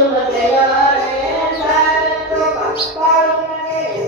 Thank you.